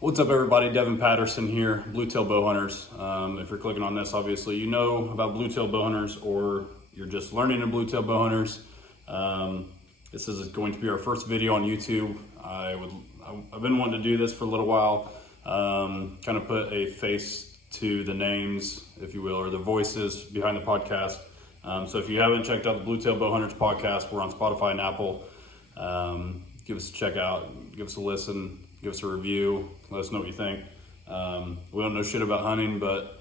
What's up everybody, Devin Patterson here, Bluetail Bowhunters. If you're clicking on this, obviously you know about Bluetail Bowhunters or you're just learning about Bluetail Bowhunters. This is going to be our first video on YouTube. I've been wanting to do this for a little while, kind of put a face to the names, if you will, or the voices behind the podcast. So if you haven't checked out the Bluetail Bowhunters podcast, we're on Spotify and Apple. Give us a check out, give us a listen, give us a review, let us know what you think. We don't know shit about hunting, but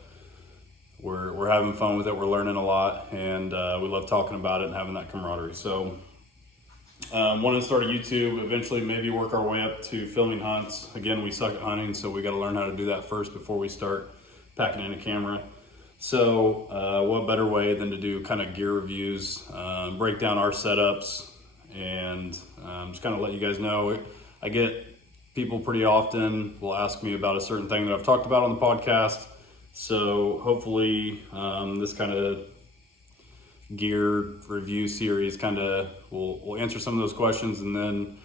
we're having fun with it, we're learning a lot, and we love talking about it and having that camaraderie. So wanted to start a YouTube, eventually maybe work our way up to filming hunts. Again, we suck at hunting, so we got to learn how to do that first before we start packing in a camera. So what better way than to do kind of gear reviews, break down our setups, and just kind of let you guys know. I get people pretty often will ask me about a certain thing that I've talked about on the podcast. So hopefully this kind of gear review series kind of will answer some of those questions, and then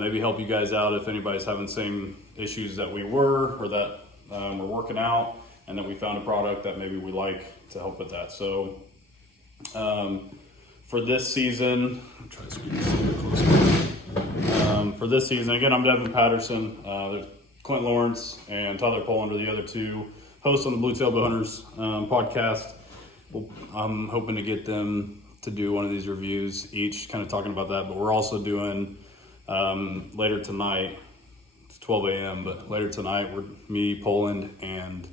maybe help you guys out if anybody's having the same issues that we were, or that we're working out and that we found a product that maybe we like to help with that. So for this season, I'll try to speak this a little bit closer. For this season, again, I'm Devin Patterson. Clint Lawrence and Tyler Poland are the other two hosts on the Bluetail Bowhunters podcast. I'm hoping to get them to do one of these reviews each, kind of talking about that. But we're also doing later tonight, it's 12 a.m., but later tonight, me, Poland, and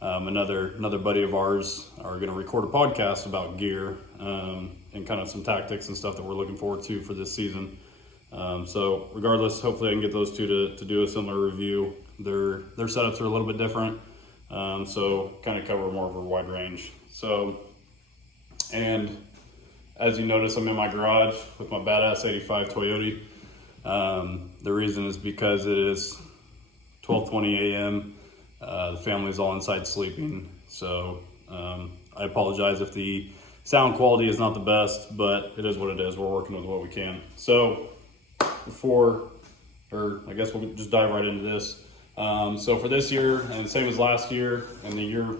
another buddy of ours are going to record a podcast about gear and kind of some tactics and stuff that we're looking forward to for this season. So regardless, hopefully I can get those two to do a similar review. Their setups are a little bit different, so kind of cover more of a wide range. So, and as you notice, I'm in my garage with my badass 85 Toyota. The reason is because it is 12:20 a.m. The family's all inside sleeping, so I apologize if the sound quality is not the best, but it is what it is. We're working with what we can. So I guess we'll just dive right into this. So for this year, and same as last year and the year,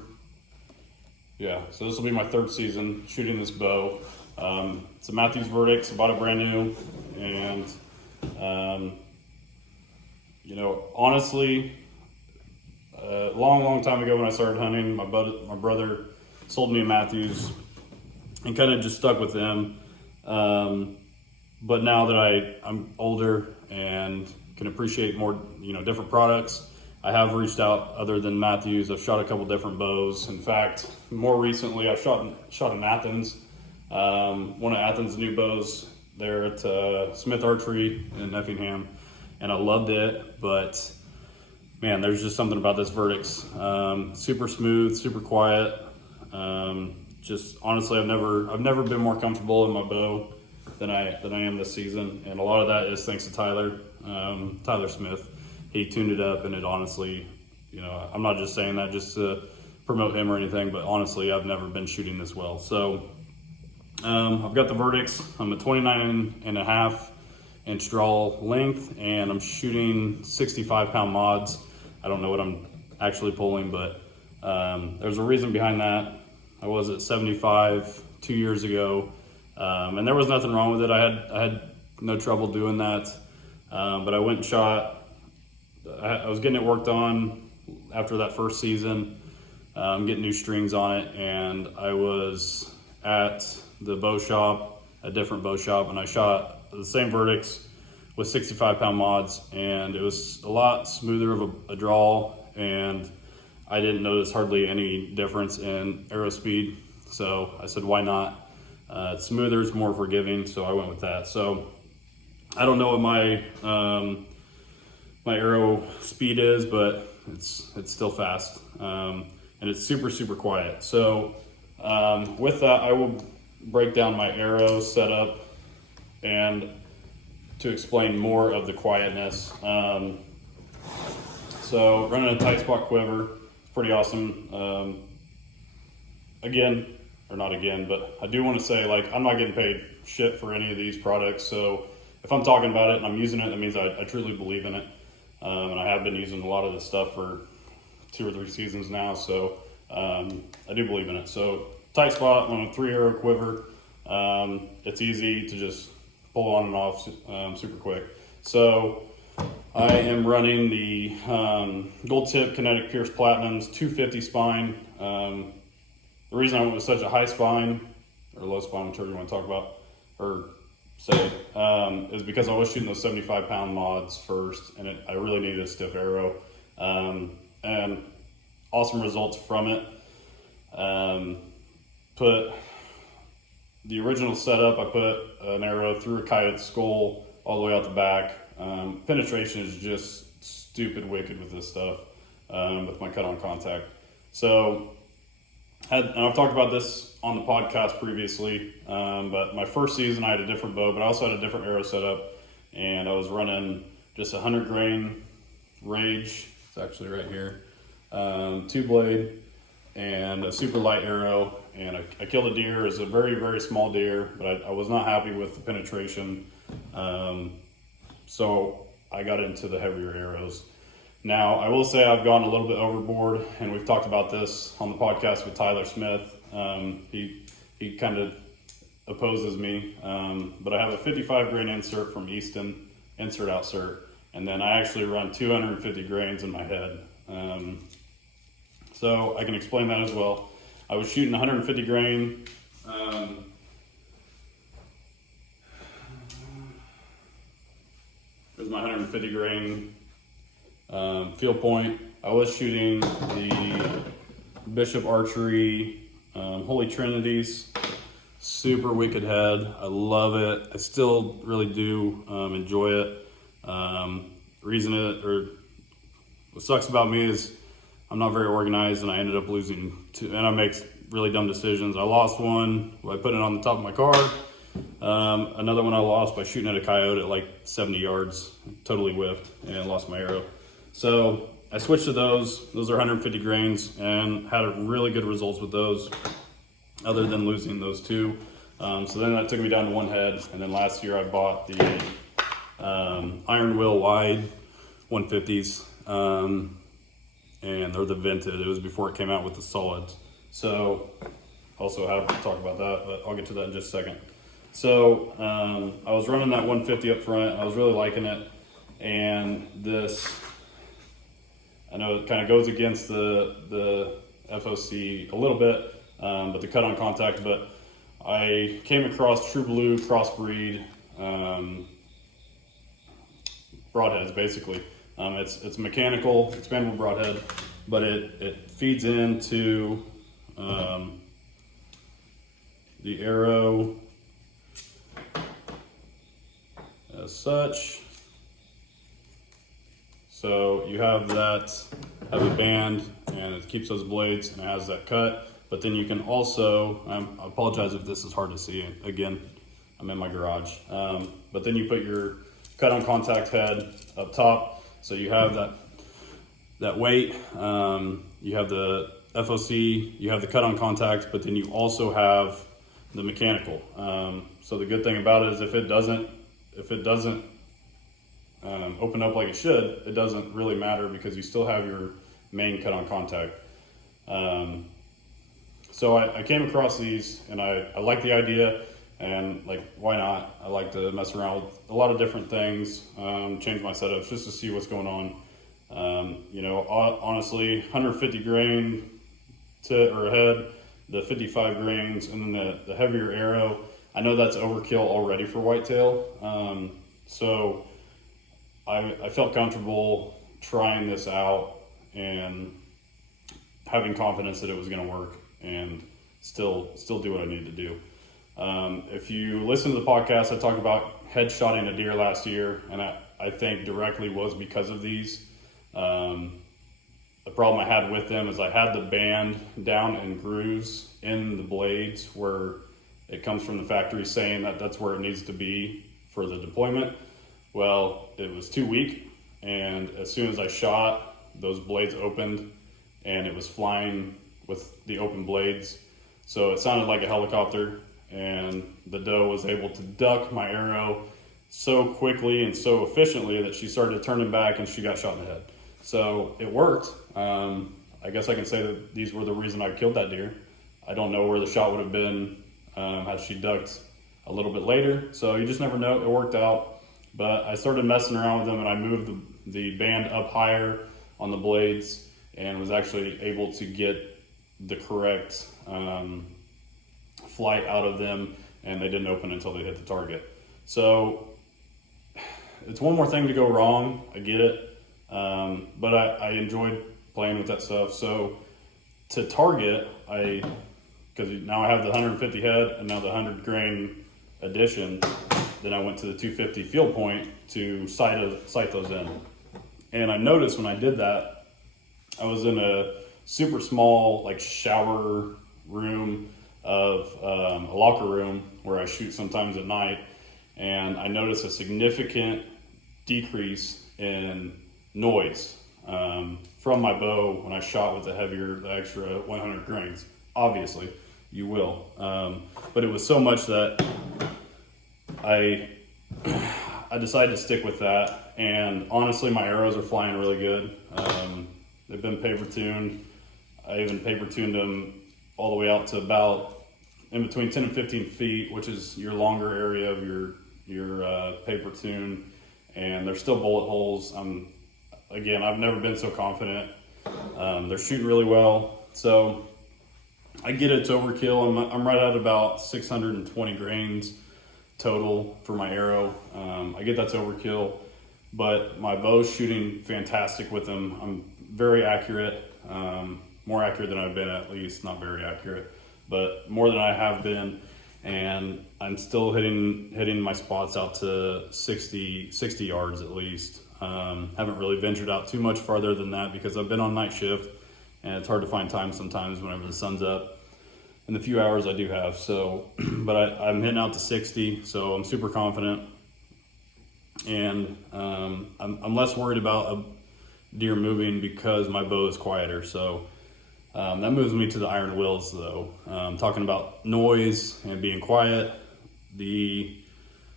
so this will be my third season shooting this bow. It's a Mathews Vertix, I bought it brand new, and honestly, a long time ago when I started hunting, my brother sold me a Mathews and kind of just stuck with them. But now that I'm older and can appreciate more, different products, I have reached out other than Mathews. I've shot a couple different bows. In fact, more recently, I've shot in Athens. One of Athens' new bows there at Smith Archery in Effingham, and I loved it. But man, there's just something about this Vertix. Super smooth, super quiet. Just honestly, I've never been more comfortable in my bow than I am this season, and a lot of that is thanks to Tyler Smith. He tuned it up, and it honestly, I'm not just saying that just to promote him or anything, but honestly, I've never been shooting this well. So I've got the Vertix. I'm a 29.5 inch draw length, and I'm shooting 65 pound mods. I don't know what I'm actually pulling, but there's a reason behind that. I was at 75 2 years ago, and there was nothing wrong with it. I had no trouble doing that, but I went and shot. I was getting it worked on after that first season, getting new strings on it, and I was at the bow shop, a different bow shop, and I shot the same Vertix with 65 pound mods, and it was a lot smoother of a draw, and I didn't notice hardly any difference in arrow speed. So I said, why not? It's smoother, it's more forgiving, so I went with that. So I don't know what my arrow speed is, but it's still fast, and it's super quiet. So with that, I will break down my arrow setup and to explain more of the quietness. So running a tight spot quiver, it's pretty awesome. But I do want to say, I'm not getting paid shit for any of these products. So if I'm talking about it and I'm using it, that means I truly believe in it. and I have been using a lot of this stuff for 2 or 3 seasons now, so I do believe in it. So tight spot on a 3-arrow quiver. It's easy to just pull on and off super quick. So I am running the Goldtip Kinetic Pierce Platinum's 250 spine. The reason I went with such a high spine, or low spine, whichever you want to talk about, or say, is because I was shooting those 75-pound mods first, and I really needed a stiff arrow. And awesome results from it. Put the original setup, I put an arrow through a coyote's skull all the way out the back. Penetration is just stupid wicked with this stuff, with my cut-on contact. So, and I've talked about this on the podcast previously, but my first season I had a different bow, but I also had a different arrow setup, and I was running just 100 grain Rage. It's actually right here. 2-blade and a super light arrow, and I killed a deer. It was a very, very small deer, but I was not happy with the penetration. So I got into the heavier arrows. Now, I will say I've gone a little bit overboard, and we've talked about this on the podcast with Tyler Smith. He kind of opposes me, but I have a 55 grain insert from Easton, insert outsert, and then I actually run 250 grains in my head. So I can explain that as well. I was shooting 150 grain. There's my 150 grain field point. I was shooting the Bishop Archery Holy Trinities. Super wicked head. I love it. I still really do enjoy it. What sucks about me is I'm not very organized, and I ended up losing 2, and I make really dumb decisions. I lost one by putting it on the top of my car. Another one I lost by shooting at a coyote at like 70 yards, totally whiffed, and lost my arrow. So I switched to those. Those are 150 grains, and had really good results with those, other than losing those 2. So then that took me down to 1 head, and then last year I bought the Iron Will Wide 150s, and they're the Vented. It was before it came out with the solids. So also have to talk about that, but I'll get to that in just a second. So I was running that 150 up front. I was really liking it, and this, I know it kind of goes against the FOC a little bit, but the cut-on contact. But I came across True Blue Crossbreed broadheads, basically. It's mechanical, expandable broadhead, but it feeds into the arrow as such. So you have a band, and it keeps those blades, and it has that cut. But then you can also, I apologize if this is hard to see. Again, I'm in my garage. But then you put your cut-on contact head up top, so you have that weight. You have the FOC, you have the cut-on contact, but then you also have the mechanical. So the good thing about it is if it doesn't open up like it should, it doesn't really matter, because you still have your main cut-on contact. So I came across these, and I like the idea, and like, why not? I like to mess around with a lot of different things, change my setups just to see what's going on. Honestly, 150 grain or head, the 55 grains, and then the heavier arrow. I know that's overkill already for whitetail. So I felt comfortable trying this out and having confidence that it was going to work and still do what I need to do. If you listen to the podcast, I talked about headshotting a deer last year, and I think directly was because of these. The problem I had with them is I had the band down in grooves in the blades where it comes from the factory saying that that's where it needs to be for the deployment. Well, it was too weak, and as soon as I shot, those blades opened, and it was flying with the open blades. So it sounded like a helicopter, and the doe was able to duck my arrow so quickly and so efficiently that she started turning back and she got shot in the head. So it worked. I guess I can say that these were the reason I killed that deer. I don't know where the shot would have been had she ducked a little bit later. So you just never know. It worked out. But I started messing around with them, and I moved the band up higher on the blades and was actually able to get the correct flight out of them, and they didn't open until they hit the target. So it's one more thing to go wrong. I get it. But I enjoyed playing with that stuff. So to target, because now I have the 150 head and now the 100 grain addition, then I went to the 250 field point to sight those in. And I noticed when I did that, I was in a super small like shower room of a locker room where I shoot sometimes at night, and I noticed a significant decrease in noise from my bow when I shot with the extra 100 grains. Obviously, you will. But it was so much that I decided to stick with that. And honestly, my arrows are flying really good. They've been paper tuned. I even paper tuned them all the way out to about in between 10 and 15 feet, which is your longer area of your paper tune. And they're still bullet holes. Again, I've never been so confident. They're shooting really well. So I get it's overkill. I'm right at about 620 grains total for my arrow. I get that's overkill, but my bow's shooting fantastic with them. I'm very accurate, more accurate than I've been, at least. Not very accurate, but more than I have been. And I'm still hitting my spots out to 60 yards at least. Haven't really ventured out too much farther than that because I've been on night shift and it's hard to find time sometimes whenever the sun's up in the few hours I do have. So, but I'm hitting out to 60, so I'm super confident. And I'm less worried about a deer moving because my bow is quieter. So that moves me to the iron wills though. Talking about noise and being quiet, the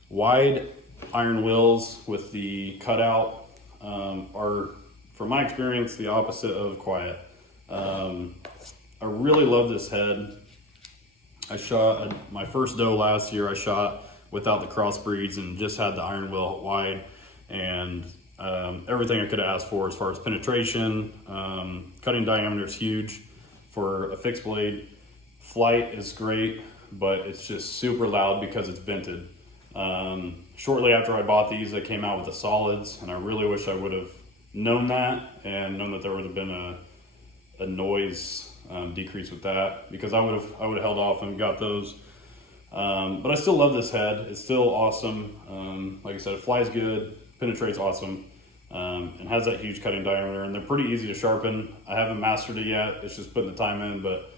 wide iron wills with the cutout are, from my experience, the opposite of quiet. I really love this head. I shot my first doe last year. I shot without the crossbreeds and just had the iron will wide, and everything I could have asked for as far as penetration. Cutting diameter is huge for a fixed blade. Flight is great, but it's just super loud because it's vented. Shortly after I bought these, they came out with the solids, and I really wish I would have known that and known that there would have been a noise decrease with that, because I would have held off and got those. But I still love this head. It's still awesome. Like I said, it flies good, penetrates awesome, and has that huge cutting diameter, and they're pretty easy to sharpen. I haven't mastered it yet. It's just putting the time in, but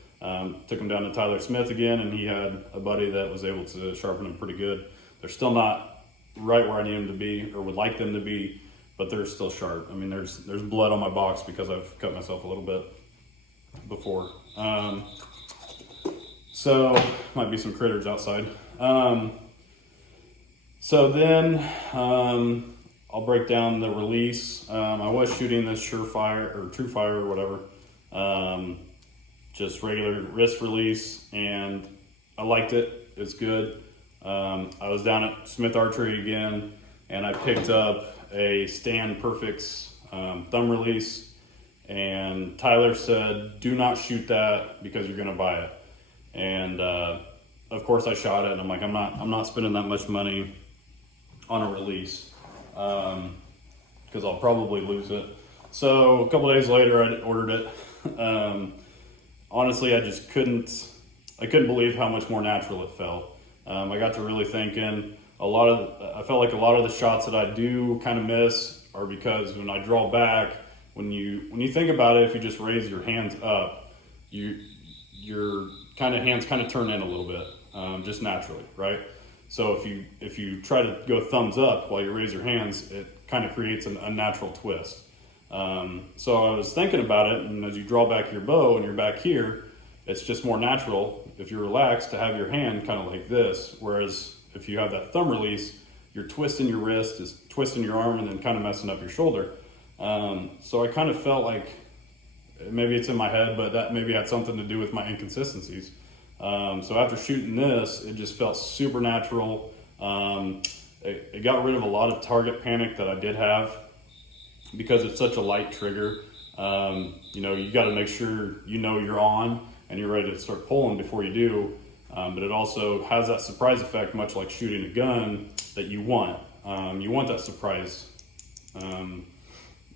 took them down to Tyler Smith again, and he had a buddy that was able to sharpen them pretty good. They're still not right where I need them to be or would like them to be, but they're still sharp. I mean, there's blood on my box because I've cut myself a little bit before. So might be some critters outside. So then I'll break down the release. I was shooting this Surefire or Truefire or whatever, just regular wrist release, and I liked it. It's good. I was down at Smith Archery again, and I picked up a Stan Perfex thumb release, and Tyler said, do not shoot that because you're gonna buy it. And of course I shot it, and I'm like, I'm not spending that much money on a release because I'll probably lose it. So a couple days later I ordered it. Honestly, I couldn't believe how much more natural it felt. I got to really thinking, I felt like a lot of the shots that I do kind of miss are because when I draw back, when you think about it, if you just raise your hands up, your hands kind of turn in a little bit, just naturally, right? So if you try to go thumbs up while you raise your hands, it kind of creates an unnatural twist. So I was thinking about it, and as you draw back your bow and you're back here, it's just more natural if you're relaxed to have your hand kind of like this, whereas if you have that thumb release, you're twisting your wrist, is twisting your arm, and then kind of messing up your shoulder. So I kind of felt like, maybe it's in my head, but that maybe had something to do with my inconsistencies. So after shooting this, it just felt super natural. It got rid of a lot of target panic that I did have because it's such a light trigger. You know, you got to make sure you know you're on and you're ready to start pulling before you do. But it also has that surprise effect, much like shooting a gun, that you want. You want that surprise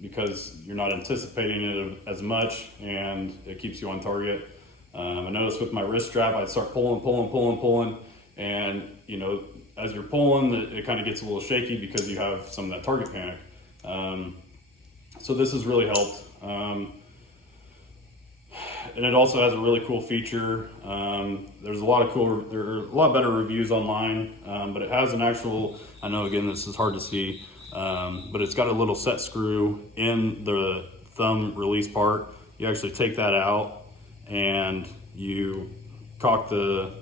because you're not anticipating it as much, and it keeps you on target. I noticed with my wrist strap, I'd start pulling, and you know, as you're pulling, it kind of gets a little shaky because you have some of that target panic. So this has really helped. And it also has a really cool feature. There's there are a lot better reviews online, but it has an actual, I know again this is hard to see, but it's got a little set screw in the thumb release part. You actually take that out and you cock the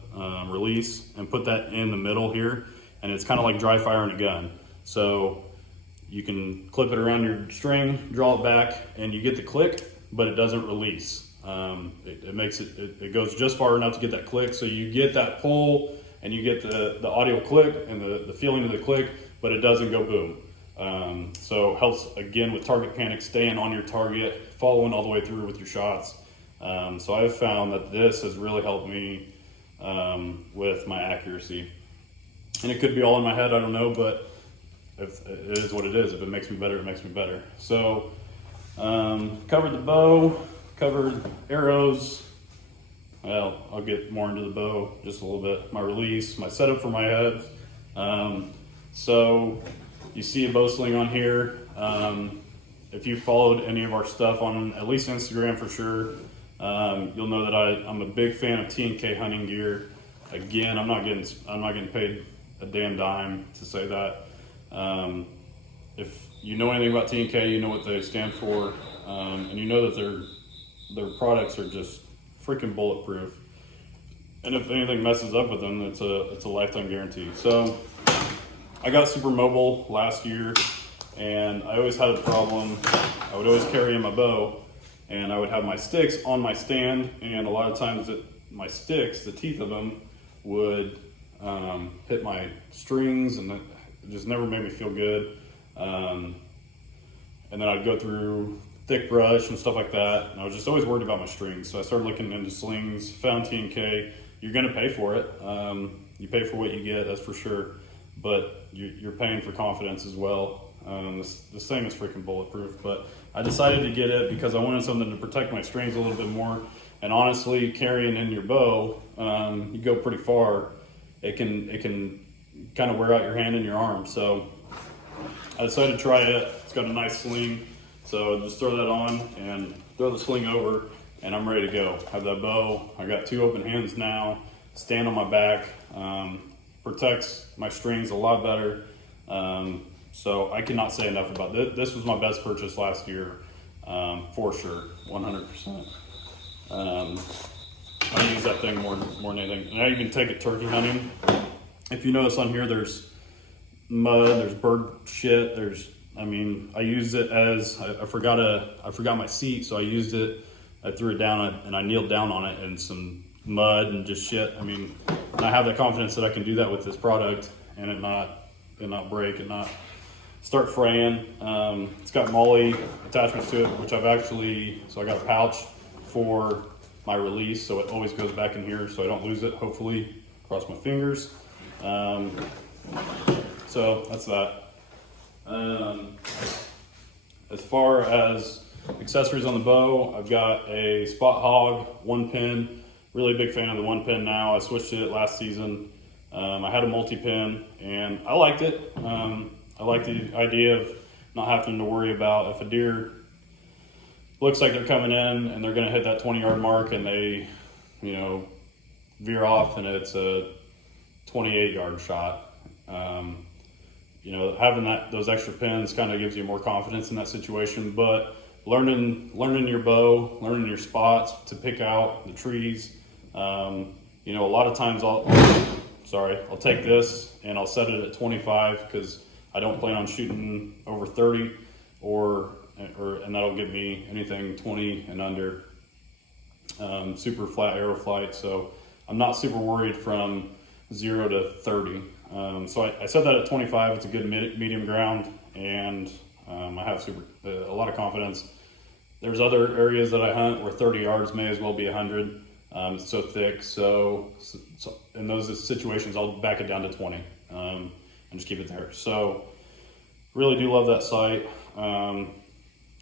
release and put that in the middle here, and it's kind of like dry firing a gun. So you can clip it around your string, draw it back, and you get the click, but it doesn't release. It goes just far enough to get that click, so you get that pull and you get the audio click and the feeling of the click, but it doesn't go boom. So it helps again with target panic, staying on your target, following all the way through with your shots. So I've found that this has really helped me with my accuracy. And it could be all in my head, I don't know, but if it is what it is. If it makes me better, it makes me better. So covered the bow, covered arrows. Well, I'll get more into the bow just a little bit. My release, my setup for my head. So you see a bow sling on here. If you've followed any of our stuff on at least Instagram for sure, you'll know that I'm a big fan of T&K hunting gear. Again, I'm not getting paid a damn dime to say that. If you know anything about T&K, you know what they stand for, and you know that their products are just freaking bulletproof. And if anything messes up with them, it's a lifetime guarantee. So I got super mobile last year, and I always had a problem. I would always carry in my bow, and I would have my sticks on my stand, and a lot of times my sticks, the teeth of them, would hit my strings, and it just never made me feel good. And then I'd go through thick brush and stuff like that, and I was just always worried about my strings. So I started looking into slings, found T&K. You're gonna pay for it. You pay for what you get, that's for sure, but you're paying for confidence as well. This thing is freaking bulletproof, but I decided to get it because I wanted something to protect my strings a little bit more. And honestly, carrying in your bow, you go pretty far, it can kind of wear out your hand and your arm. So I decided to try it. It's got a nice sling, so just throw that on and throw the sling over, and I'm ready to go. Have that bow. I got 2 open hands now, stand on my back, protects my strings a lot better. So I cannot say enough about this. This was my best purchase last year, for sure, 100%. I use that thing more than anything. And I even take it turkey hunting. If you notice on here, there's mud, there's bird shit, I used it as, I forgot my seat, so I used it, I threw it down and I kneeled down on it, and some mud and just shit. And I have the confidence that I can do that with this product and it not break and not start fraying. It's got MOLLE attachments to it, which so I got a pouch for my release, so it always goes back in here so I don't lose it, hopefully, cross my fingers. So that's that. As far as accessories on the bow, I've got a Spot Hogg 1-pin. Really big fan of the 1-pin now. I switched it last season. I had a multi-pin and I liked it. I like the idea of not having to worry about if a deer looks like they're coming in and they're going to hit that 20-yard mark and they, veer off and it's a 28-yard shot. Having those extra pins kind of gives you more confidence in that situation. But learning your bow, learning your spots to pick out the trees. A lot of times sorry, I'll take this and I'll set it at 25 because I don't plan on shooting over 30 and that'll give me anything 20 and under. Super flat arrow flight, so I'm not super worried from 0 to 30. So I set that at 25. It's a good medium ground, and I have a lot of confidence. There's other areas that I hunt where 30 yards may as well be 100. It's so thick, so in those situations I'll back it down to 20 and just keep it there. So really do love that sight.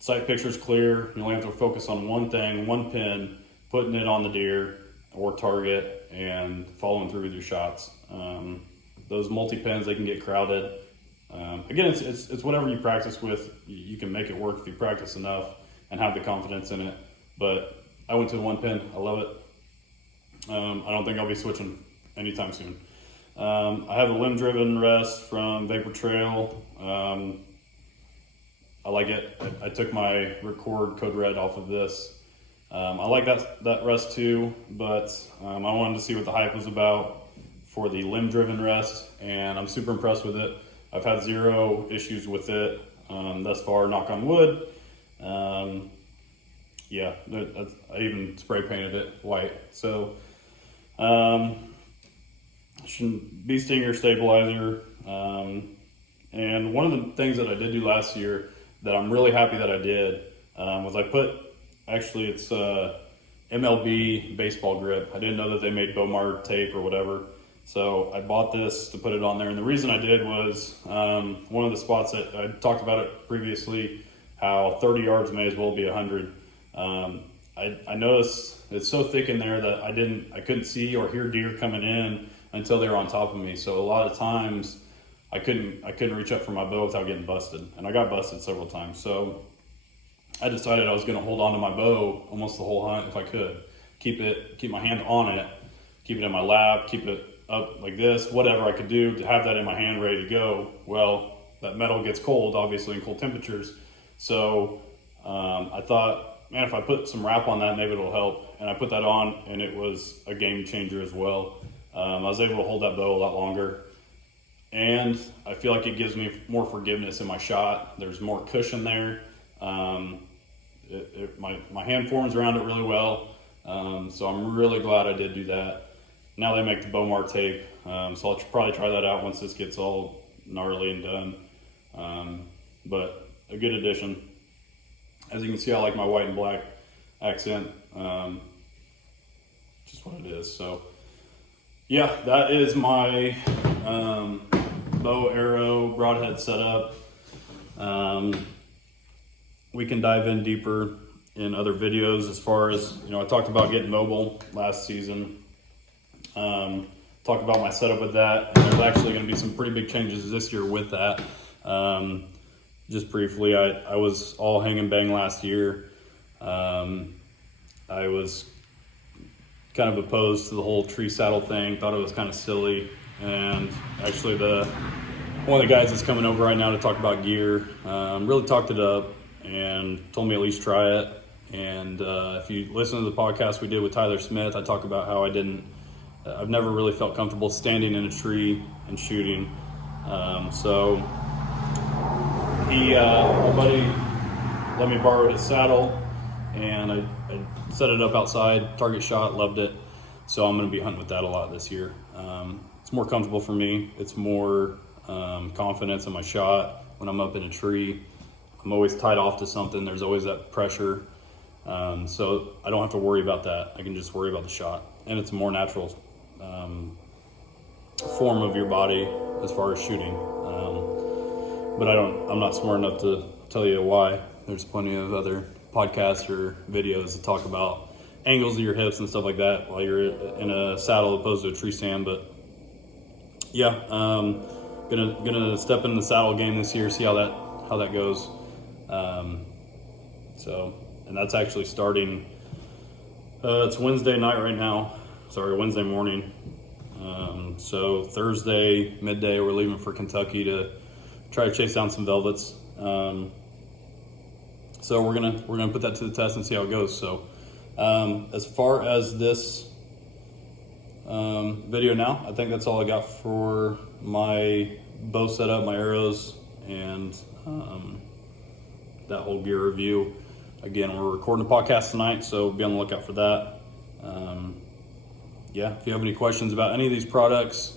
Sight picture's clear. You only have to focus on one thing, one pin, putting it on the deer or target, and following through with your shots. Those multi-pins, they can get crowded. Again, it's whatever you practice with. You can make it work if you practice enough and have the confidence in it. But I went to the one pin. I love it. I don't think I'll be switching anytime soon. I have a limb-driven rest from Vapor Trail. I like it. I took my Record Code Red off of this. I like that rest too, but I wanted to see what the hype was about for the limb-driven rest, and I'm super impressed with it. I've had 0 issues with it thus far, knock on wood. Yeah, I even spray painted it white. So, bee stinger stabilizer. And one of the things that I did do last year that I'm really happy that I did was I put, actually it's MLB baseball grip. I didn't know that they made Bomar tape or whatever. So I bought this to put it on there. And the reason I did was one of the spots that I talked about it previously, how 30 yards may as well be 100. I noticed it's so thick in there that I couldn't see or hear deer coming in until they were on top of me. So a lot of times I couldn't reach up for my bow without getting busted, and I got busted several times. So I decided I was going to hold on to my bow almost the whole hunt if I could. Keep my hand on it, keep it in my lap, keep it up like this, whatever I could do to have that in my hand ready to go. Well, that metal gets cold, obviously, in cold temperatures. So I thought, man, if I put some wrap on that, maybe it'll help. And I put that on, and it was a game changer as well. I was able to hold that bow a lot longer. And I feel like it gives me more forgiveness in my shot. There's more cushion there. My hand forms around it really well. So I'm really glad I did do that. Now they make the Bomar tape. So I'll probably try that out once this gets all gnarly and done. But a good addition. As you can see, I like my white and black accent. Just what it is. So yeah, that is my bow, arrow, broadhead setup. We can dive in deeper in other videos as far as, I talked about getting mobile last season. Talked about my setup with that, and there's actually going to be some pretty big changes this year with that. Just briefly, I was all hang and bang last year. I was kind of opposed to the whole tree saddle thing, thought it was kind of silly. And actually one of the guys that's coming over right now to talk about gear really talked it up and told me at least try it. And if you listen to the podcast we did with Tyler Smith, I talk about how I've never really felt comfortable standing in a tree and shooting. So my buddy let me borrow his saddle, and I set it up outside, target shot, loved it. So I'm going to be hunting with that a lot this year. It's more comfortable for me. It's more confidence in my shot when I'm up in a tree. I'm always tied off to something. There's always that pressure. So I don't have to worry about that. I can just worry about the shot. And it's a more natural form of your body as far as shooting. But I'm not smart enough to tell you why. There's plenty of other podcasts or videos that talk about angles of your hips and stuff like that while you're in a saddle opposed to a tree stand. But yeah, gonna step in the saddle game this year, see how that goes. And that's actually starting. It's Wednesday night right now. Wednesday morning. So Thursday midday, we're leaving for Kentucky to try to chase down some velvets. So we're gonna put that to the test and see how it goes. So as far as this video now. I think that's all I got for my bow setup, my arrows, and that whole gear review. Again, we're recording a podcast tonight, so be on the lookout for that. Yeah, if you have any questions about any of these products,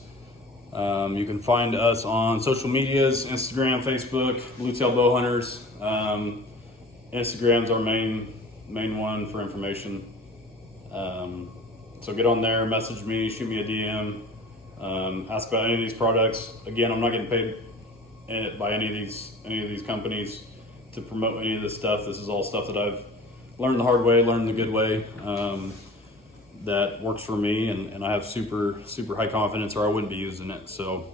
you can find us on social medias, Instagram, Facebook, Bluetail Bowhunters. Instagram's our main one for information. So get on there, message me, shoot me a DM, ask about any of these products. Again, I'm not getting paid by any of these companies to promote any of this stuff. This is all stuff that I've learned the hard way, learned the good way, that works for me, and I have super high confidence, or I wouldn't be using it. So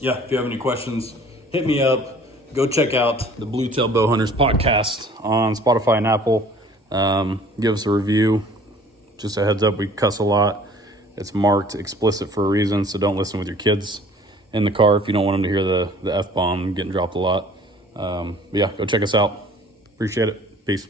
yeah, if you have any questions, hit me up. Go check out the Bluetail Bowhunters podcast on Spotify and Apple. Give us a review. Just a heads up, we cuss a lot. It's marked explicit for a reason, so don't listen with your kids in the car if you don't want them to hear the F-bomb getting dropped a lot. But yeah, go check us out. Appreciate it. Peace.